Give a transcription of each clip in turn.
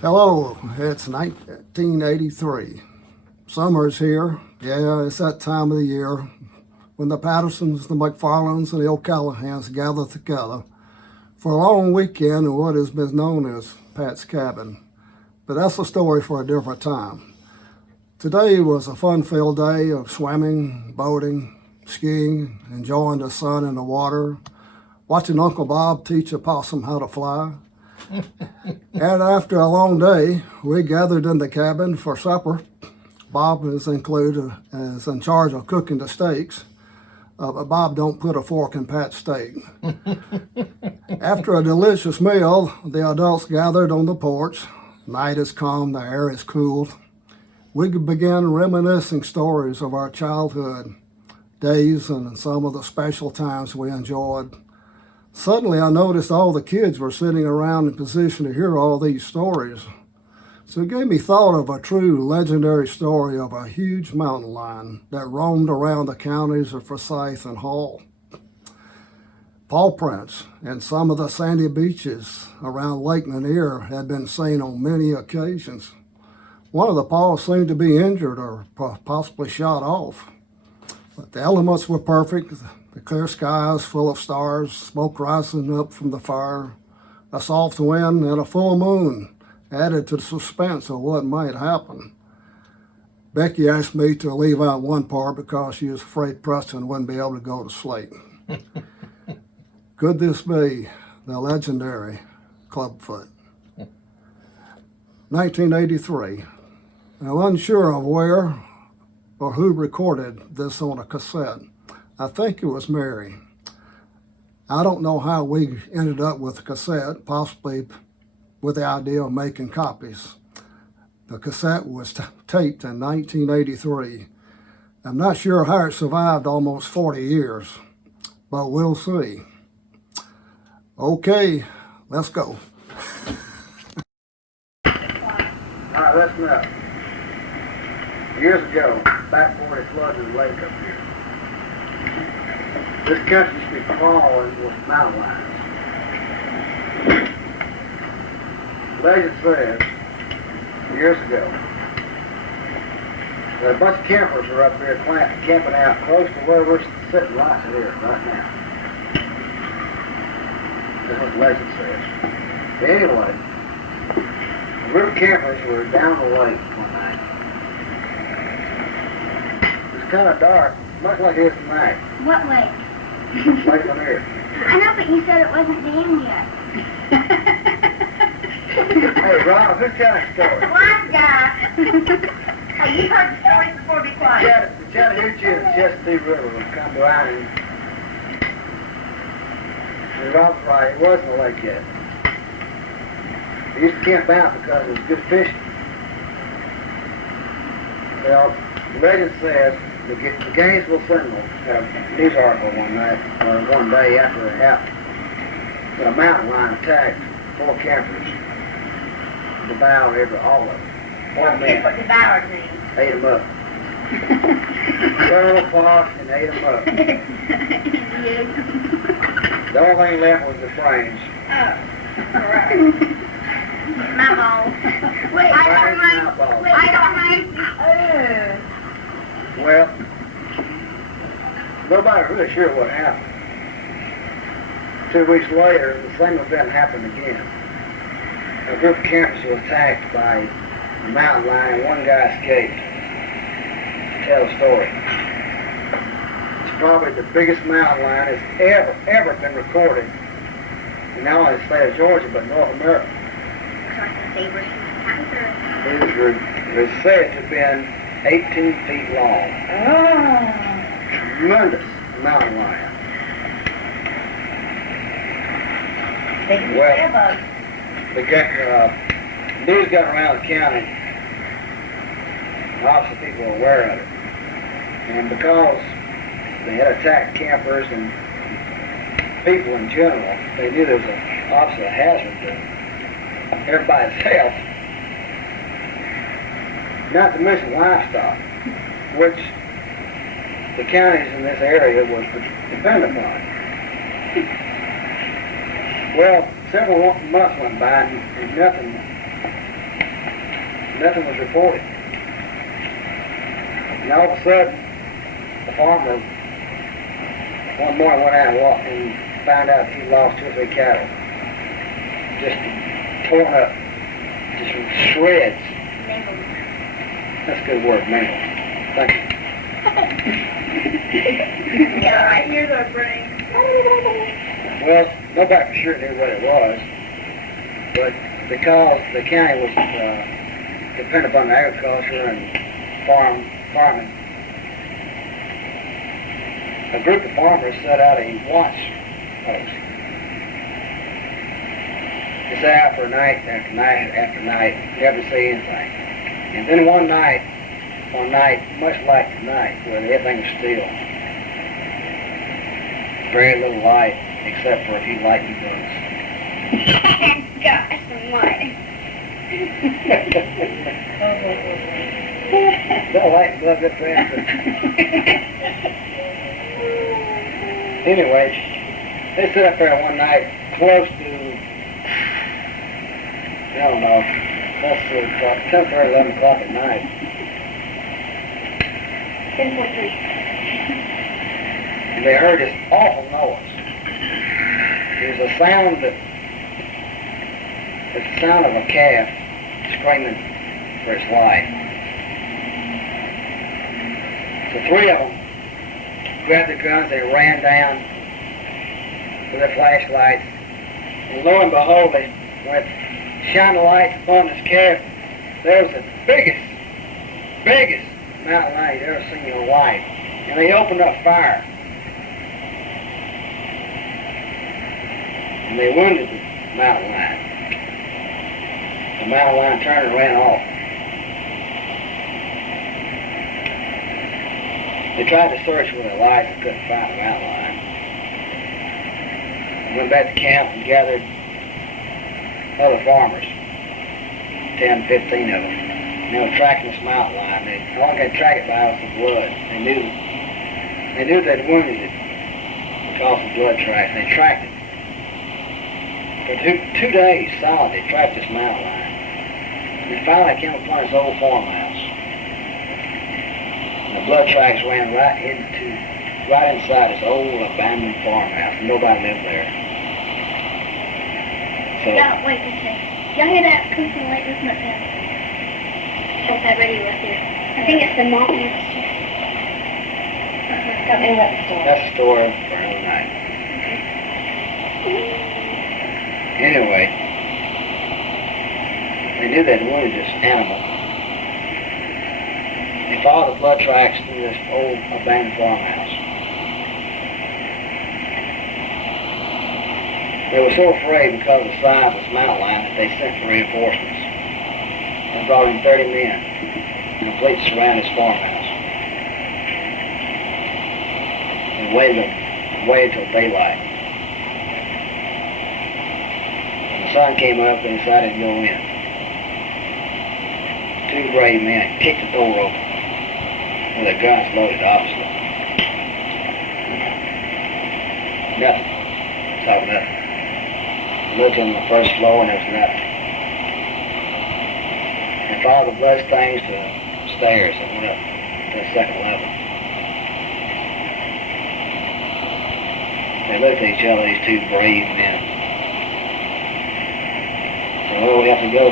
Hello, it's 1983. Summer's here. Yeah, it's that time of the year when the Pattersons, the McFarlands, and the O'Callahans gather together for a long weekend in what has been known as Pat's Cabin. But that's a story for a different time. Today was a fun-filled day of swimming, boating, skiing, enjoying the sun and the water, watching Uncle Bob teach a possum how to fly. And after a long day, we gathered in the cabin for supper. Bob is in charge of cooking the steaks, but Bob don't put a fork in Pat's steak. After a delicious meal, the adults gathered on the porch. Night is calm, the air is cool. We began reminiscing stories of our childhood days and some of the special times we enjoyed. Suddenly, I noticed all the kids were sitting around in position to hear all these stories. So it gave me thought of a true legendary story of a huge mountain lion that roamed around the counties of Forsyth and Hall. Paw prints and some of the sandy beaches around Lake Lanier had been seen on many occasions. One of the paws seemed to be injured or possibly shot off. But the elements were perfect. The clear skies full of stars, smoke rising up from the fire, a soft wind and a full moon added to the suspense of what might happen. Becky asked me to leave out one part because she was afraid Preston wouldn't be able to go to sleep. Could this be the legendary Clubfoot? 1983. I'm unsure of where or who recorded this on a cassette. I think it was Mary. I don't know how we ended up with a cassette, possibly with the idea of making copies. The cassette was taped in 1983. I'm not sure how it survived almost 40 years, but we'll see. Okay, let's go. All right, listen up. Years ago, back before they flooded the lake up here, this country used to be crawling with mountain lions. Legend says, years ago, that a bunch of campers were up here camping out close to where we're sitting right here, right now. That's what the legend says. Anyway, a group of campers were down the lake one night. It was kind of dark, much like it is tonight. What lake? Lake Lanier. I know, but you said it wasn't damn yet. Hey, Ron, who's telling a story? Wise guy. Hey, you heard the story before, be quiet. The Chattahoochee and the Chesapeake River would come down and Rob's right, it wasn't a lake yet. They used to camp out because it was good fishing. Well, the legend says the Gainesville Sentinel had a news article one night, or one day after it happened, that a mountain lion attacked 4 campers, devoured all of them. Here's what devoured means. Ate them up. Thorough wash and ate them up. The only thing left was the frames. Oh, right. My balls. Wait, I don't mind. Well, nobody's really sure what happened. 2 weeks later, the same event happened again. A group of campers were attacked by a mountain lion. One guy escaped to tell the story. It's probably the biggest mountain lion that's ever been recorded in not only the state of Georgia, but North America. It was said to have been 18 feet long. Oh. Tremendous mountain lion. Well, news got around the county. Lots of people were aware of it. And because they had attacked campers and people in general, they knew there was obviously a hazard to everybody's health. Not to mention livestock, which the counties in this area was dependent upon. Well, several months went by and nothing nothing was reported. And all of a sudden, the farmer one morning went out and walked and found out he lost 2 or 3 cattle. Just torn up, just shreds. That's a good word, mangled. Thank you. Yeah, right here's our brain. Well, nobody for sure knew what it was, but because the county was dependent upon agriculture and farming, a group of farmers set out a watch post. They sat out for night after night after night, never see anything. And then one night, much like tonight, where everything was still, very little light, except for a few lightning bugs. Gosh, what? No lightning bugs up there. Anyway, they sit up there one night, close to, I don't know, close to 10 or 11 o'clock at night. 10.3. And they heard this awful noise. It was a sound it's the sound of a calf screaming for its life. The 3 of them grabbed their guns, they ran down with their flashlights, and lo and behold, they went shine the lights upon this calf. There was the biggest mountain lion you've ever seen in your life. And they opened up fire. And they wounded the mountain lion. The mountain lion turned and ran off. They tried to search with their lights and couldn't find the mountain lion. They went back to camp and gathered other farmers, 10, 15 of them. And they were tracking this mountain lion. All they could track it by was the blood. They knew they'd wounded it because of blood tracks. They tracked it. For 2 days solid, they tracked this mountain lion. And finally came upon his old farmhouse. And the blood tracks ran right inside his old abandoned farmhouse. Nobody lived there. So, No, wait a second. Y'all hear that? Come from late this month now. Oh, that radio right there. I think it's the mom next to it. And what store? that's the story for another night. Anyway, they knew they'd wounded this animal. They followed the blood tracks through this old abandoned farmhouse. They were so afraid because of the size of this mountain lion that they sent for reinforcements and brought in 30 men to completely surround this farmhouse. And waited till daylight. When the sun came up, they decided to go in. 2 brave men kicked the door open with their guns loaded, obviously. Nothing. Saw nothing. Looked on the first floor and there was nothing. They followed the blood stains to the stairs that went up to the 2nd level. They looked at each other, these 2 brave men. So, well, we have to go.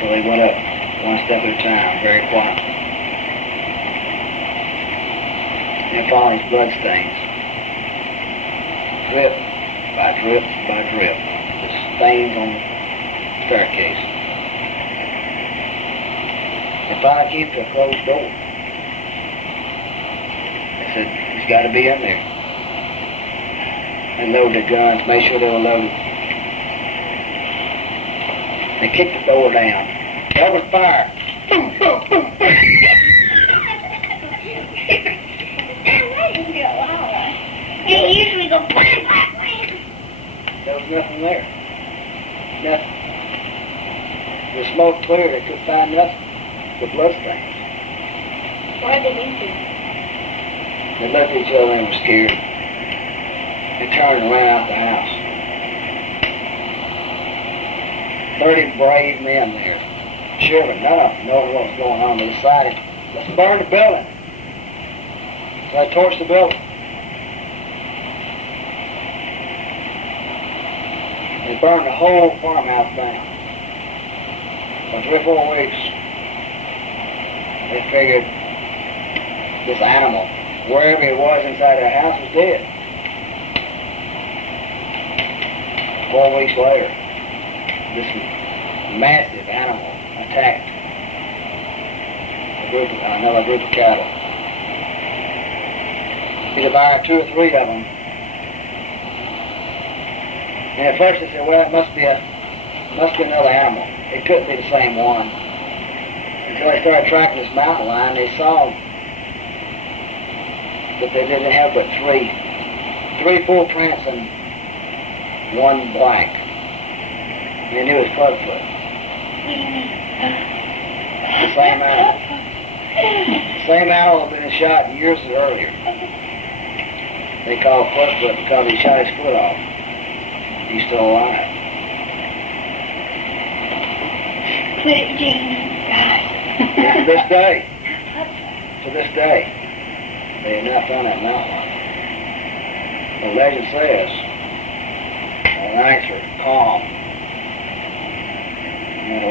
So they went up, one step at a time, very quietly. And followed his blood stains. Drip by drip by drip. The stains on the staircase. They finally came to a closed door. They said, he's got to be in there. They loaded their guns, made sure they were loaded. They kicked the door down. They opened fire. Boom, boom, boom. It usually goes blam, blam, blam. There was nothing there. Nothing. The smoke cleared, they couldn't find nothing. The blood stains. Why did they do? They looked at each other and were scared. They turned and ran out the house. 30 brave men there, children, none of them knowing what was going on. They decided, let's burn the building. So they torched the building. They burned the whole farmhouse down. For 3 or 4 weeks, they figured this animal, wherever it was inside their house, was dead. 4 weeks later, this massive animal attacked another group of cattle. He devoured 2 or 3 of them. And at first they said, well, it must be another animal. It couldn't be the same one. Until they started tracking this mountain lion, they saw that they didn't have but 3 full prints and 1 blank. And they knew it was Clubfoot. What do you mean? The same animal. The same animal had been shot years earlier. They called Clubfoot because he shot his foot off. He's still alive. Put it, Jamie. And to this day, they have not found that mountain lion. The legend says the nights are calm. And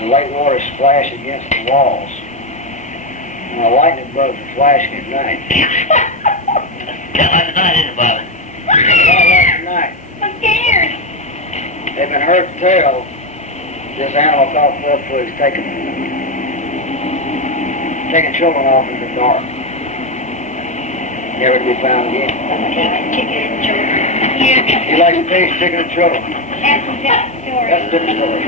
the lake water splash against the walls. And the lightning bugs are flashing at night. Last night, didn't it, Bobby? Last night, I'm scared. they've been heard to tell this animal called Clubfoot is taking children off in the dark. Never to be found again. Chicken and children. Yeah. He likes to tease chicken and children. That's a different story. That's a different story.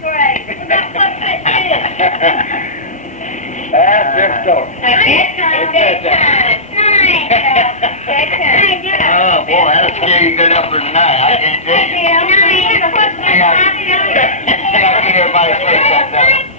Great. That's what it is. That's a different story. Bedtime. Oh, boy, that'll scare you good up for the night. I can't tell you. I can't everybody sleep like that.